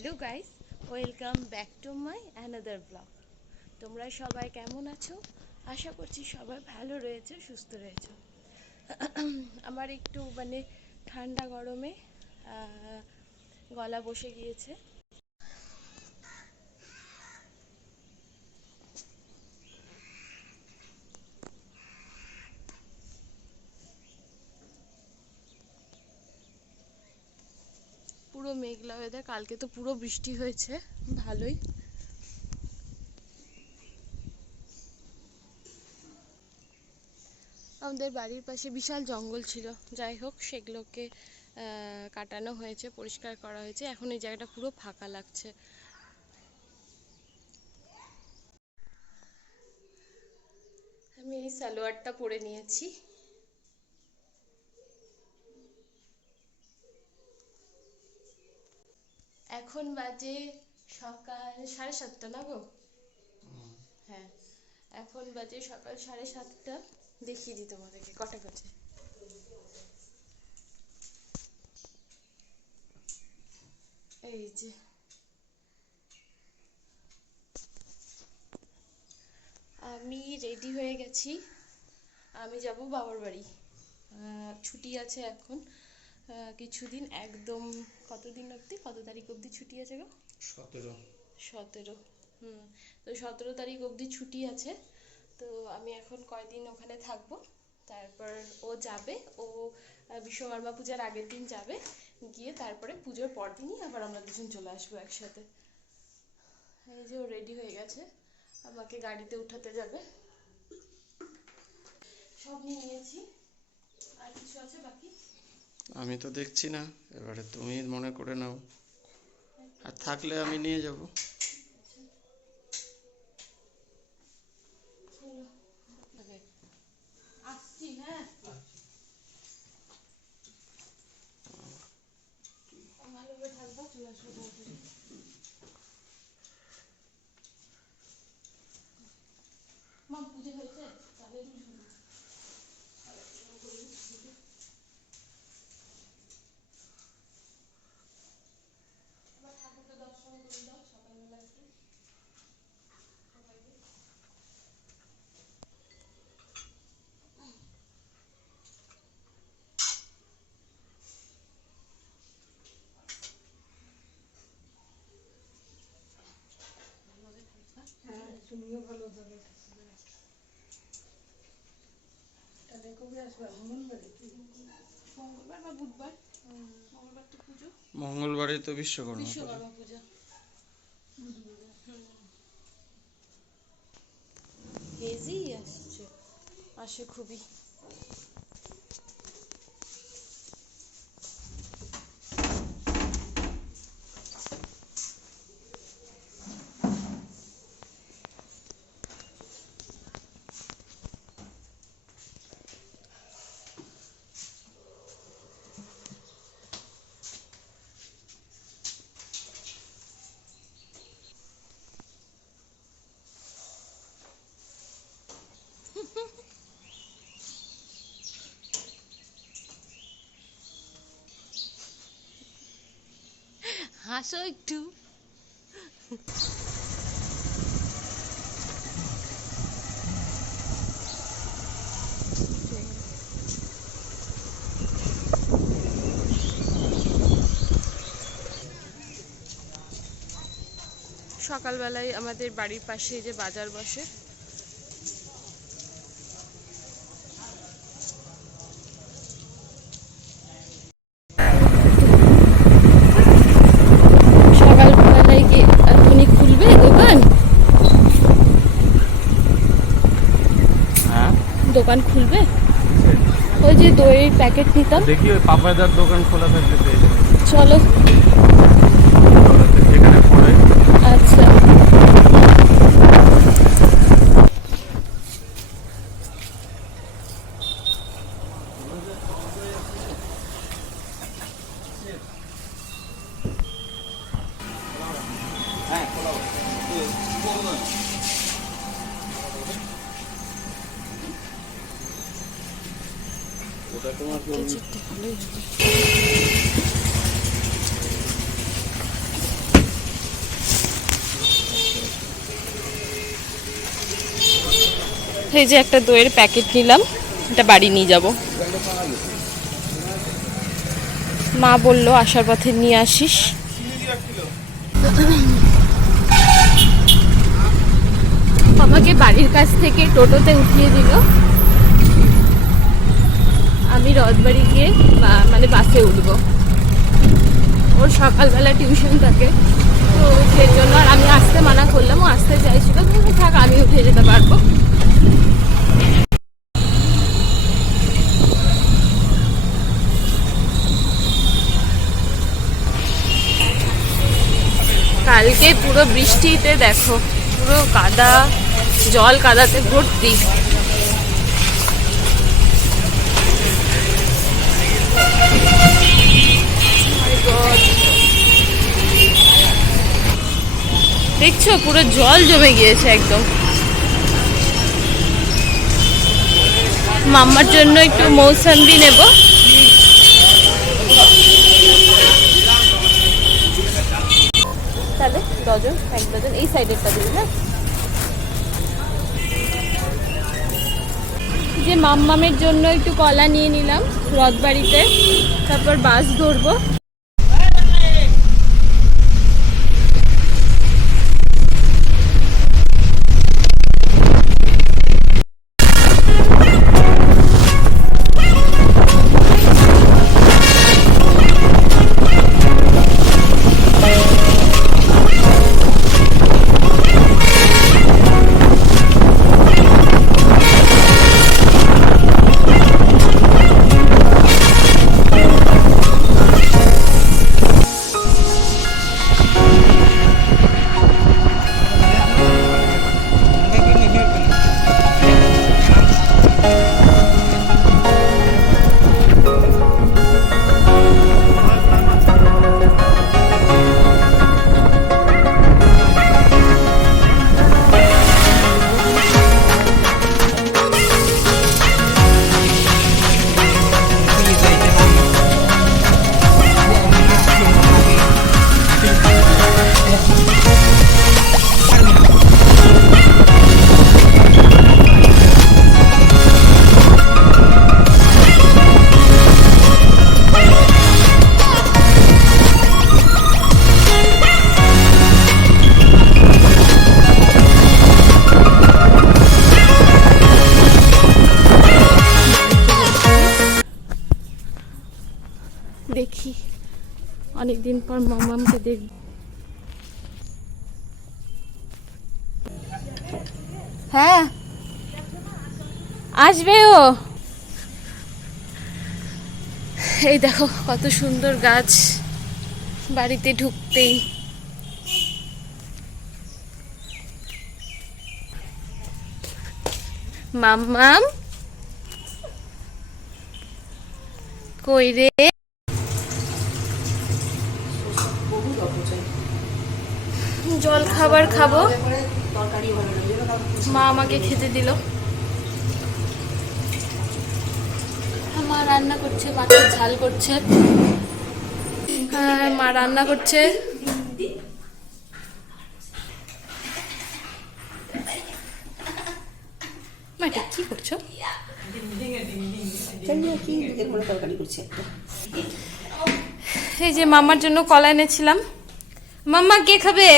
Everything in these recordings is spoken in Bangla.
Hello guys, welcome back to my another blog. তোমরা সবাই কেমন আছো? আশা করছি সবাই ভালো রয়েছে, সুস্থ রয়েছে। আমার একটু ঠান্ডা গরমে গলা বসে গিয়েছে। পুরো মেঘলা ওয়েদার, কালকে তো পুরো বৃষ্টি হয়েছে, ভালোই। আমাদের বাড়ির পাশে বিশাল জঙ্গল ছিল, যাই হোক সেগুলোকে কাটানো হয়েছে, পরিষ্কার করা হয়েছে। এখন এই জায়গাটা পুরো ফাঁকা লাগছে। আমি এই সালোয়ারটা পরে নিয়েছি। এখন বাজে সকাল 7:30 না গো? হ্যাঁ, এখন বাজে সকাল 7:30। দেখিয়ে দিই তোমাদেরকে কটা বাজে। এই যে আমি রেডি হয়ে গেছি। আমি যাব বাবার বাড়ি। ছুটি আছে এখন কিছুদিন, একদম কতদিন অবধি, কত তারিখ অবধি ছুটি আছে গো? 17। তো 17 তারিখ অবধি ছুটি আছে। তো আমি এখন কয়দিন ওখানে থাকবো, তারপর ও যাবে। ও বিশ্বকর্মা পূজার আগের দিন যাবে, গিয়ে তারপরে পুজোর পর দিনই আবার আমরা দুজন চলে আসবো একসাথে। এই যে ও রেডি হয়ে গেছে, আমাকে গাড়িতে উঠাতে যাবে। সব নিয়ে নিয়েছি, আর কিছু আছে বাকি? আমি তো দেখছি না, এবারে তুমি মনে করে নাও, আর থাকলে আমি নিয়ে যাব। আসছি, হ্যাঁ ভালোভাবে থাকবো, চলে আসবো। মা পুজো হয়েছে, তাহলে আবার ঠাকুরকে দর্শন করে দাও সকালবেলা একটু সবাইকে। হ্যাঁ, তুমিও ভালো থাকো। তাহলে কবে আসবে? মঙ্গলবার বা বুধবার। মঙ্গলবার তো পুজো, মঙ্গলবারে তো বিশ্বকর্মা পুজো। বিশ্বকর্মা পূজা। হেজি আসছে, আসে খুবই। হাসো একটু। সকালবেলায় আমাদের বাড়ির পাশে যে বাজার বসে, সকালবেলায় কি এখনই খুলবে দোকান? হ্যাঁ, দোকান খুলবে। ওই যে দইয়ের প্যাকেট নিতাম, দেখি ওই পাপাদার দোকান খোলা থাকলে পেয়ে যাবে। চলো। এখানে পড়ে। আচ্ছা, ওটা তোমার ভালোই হবে। এই যে একটা দইয়ের প্যাকেট নিলাম, এটা বাড়ি নিয়ে যাব। মা বললো আসার পথে নিয়ে আসিস। আমাকে বাড়ির কাছ থেকে টোটোতে উঠিয়ে দিল, আমি রথবাড়ি গিয়ে মানে বাসে উঠবো। ওর সকালবেলা টিউশন থাকে, তো সেই জন্য আর আমি আসতে মানা করলাম। ও আসতে চাইছিল, কিন্তু থাক আমি উঠে যেতে পারবো। কালকে পুরো বৃষ্টিতে দেখো পুরো কাদা, জল কাদাতে ভর্তি। দেখছো পুরো জল জমে গিয়েছে একদম। মাম্মার জন্য একটু মৌসম্বি নেব। তাহলে ডজন, এক ডজন এই সাইডেরটা দিবি না? যে মাম্মামের জন্য একটু কলা নিয়ে নিলাম রথবাড়িতে, তারপর বাস ধরবো। দেখি অনেকদিন পর মামামকে দেখব। হ্যাঁ আসবে ও। এই দেখো কত সুন্দর গাছ বাড়িতে ঢুকতেই। মাম্মাম কই রে? জল খাবার খাবো, মা আমাকে খেতে দিল। মা রান্না করছে, মাছের ঝাল করছে। হ্যাঁ মা রান্না করছে। মা এটা কি করছো? এই যে মামার জন্য কলা এনেছিলাম। মাম্মা কে খাবে?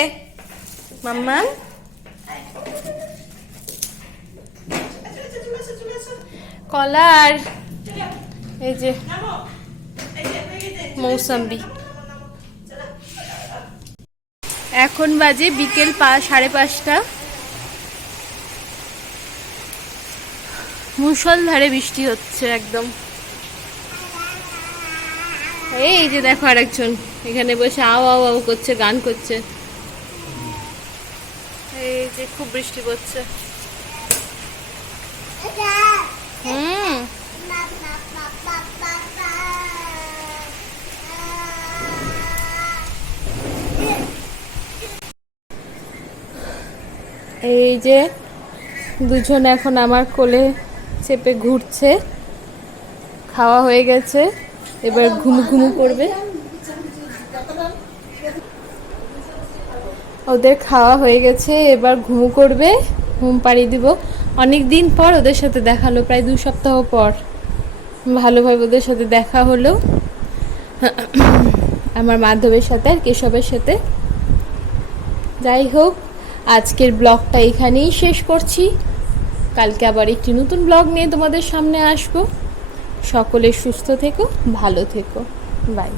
মাম্মা কলা আর এই যে মৌসম্বি। এখন বাজে বিকেল 5:30। মুষলধারে বৃষ্টি হচ্ছে একদম। এই যে দেখো আরেকজন এখানে বসে আও আও আও করছে, গান করছে। এই যে খুব বৃষ্টি পড়ছে। এই যে দুজন এখন আমার কোলে চেপে ঘুরছে। খাওয়া হয়ে গেছে, এবার ঘুমু ঘুমু করবে। ওদের খাওয়া হয়ে গেছে, এবার ঘুমু করবে, ঘুম পাড়িয়ে দিব। অনেক দিন পর ওদের সাথে দেখা হলো, প্রায় 2 সপ্তাহ পর ভালোভাবে ওদের সাথে দেখা হলো, আমার মাধবের সাথে আর কেশবের সাথে। যাই হোক, আজকের ব্লগটা এখানেই শেষ করছি। কালকে আবার একটি নতুন ব্লগ নিয়ে তোমাদের সামনে আসবো। সকলে সুস্থ থেকো, ভালো থেকো, বাই।